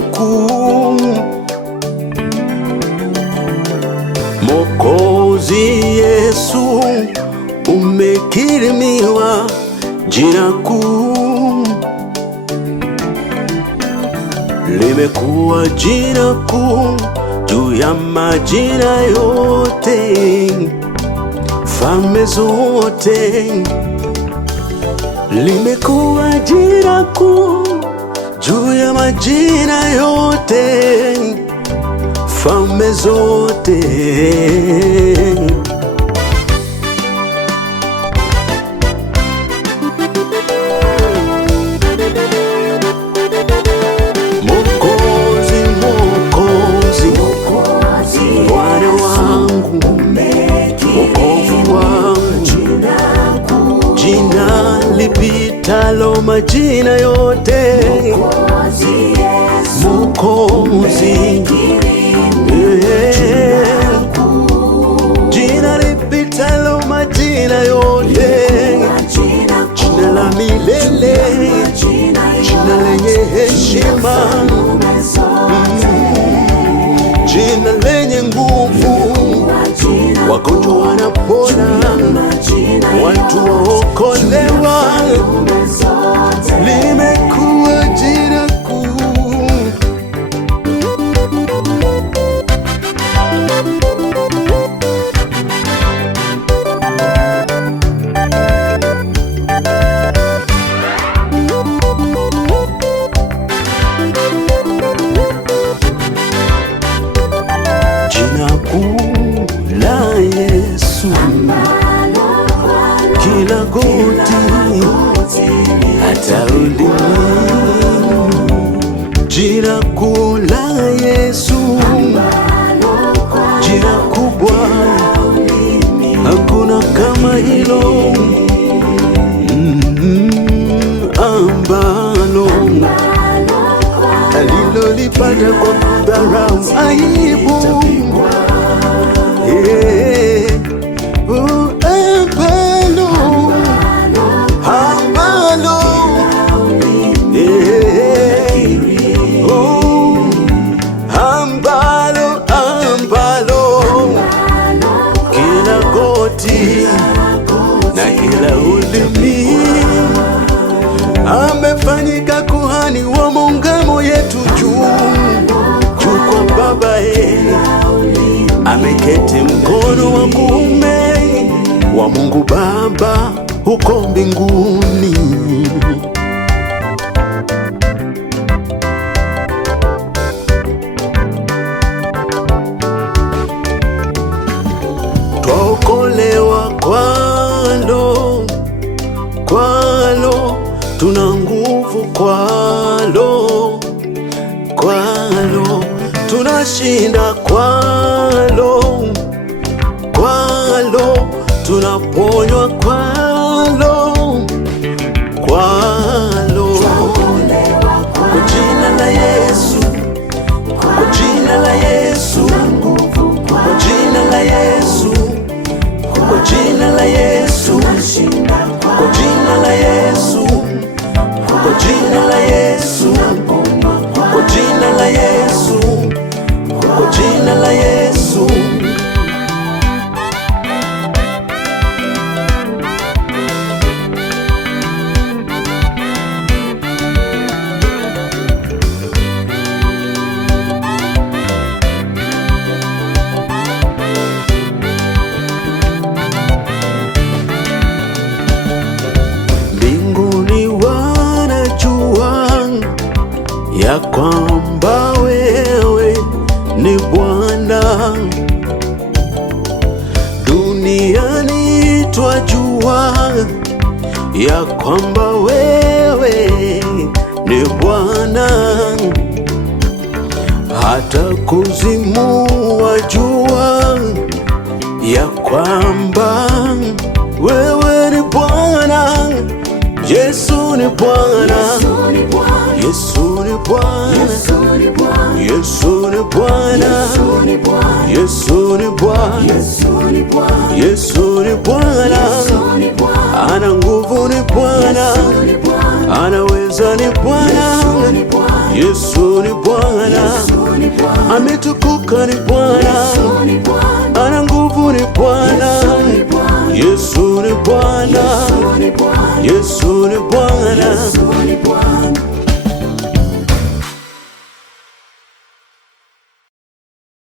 kuu. Mwokozi Yesu, umekirimiwa jina kuu. Limekuwa jina kuu juu ya majina yote, falme zote. Limekuwa jina kuu juu ya majina yote, falme zote. Mwokozi, Mwokozi, Bwana wangu, Mwokozi wangu, jina lipitalo majina yote. Mwokozi, jina lipitalo majina yote, jina la milele, jina lenye heshima, jina lenye nguvu. Wagonjwa wanapona, watu waokolewa. Limekuwa jina kuu. Jina kuu la Yesu, kila goti hata ulimi. Jina kuu la Yesu, jina kubwa, hakuna kama hilo. Ambalo alilolipata kwa kudharau aibu. Kila goti na kila ulimi amefanyika kuhani wa maungamo yetu juu kwa Baba. Ameketi mkono wa kuume wa Mungu Baba huko mbinguni. Twaokolewa kwalo, kwalo, tuna nguvu kwalo, kwalo, tunashinda kwalo, kwalo, tunaponywa kwalo, kwalo. Kwa jina la Yesu, kwa jina la Yesu, kwa jina la Yesu, kwa jina la Yesu, kwa jina la Yesu, kwa jina la Yesu, kwa jina la Yesu, kwa jina la Yesu. Mbinguni wanajua ya kwamba wewe ni Bwana, duniani twajua ya kwamba wewe ni Bwana, hata kuzimu wajua ya kwamba wewe ni Bwana. Yesu ni Bwana, Yesu ni Bwana, Yesu ni Bwana, Yesu ni Bwana, Yesu ni Bwana. Ana nguvu, ni Bwana, anaweza, ni Bwana. Yesu ni Bwana, ametukuka ni Bwana, ana nguvu ni Bwana. Yesu ni Bwana, Yesu ni Bwana.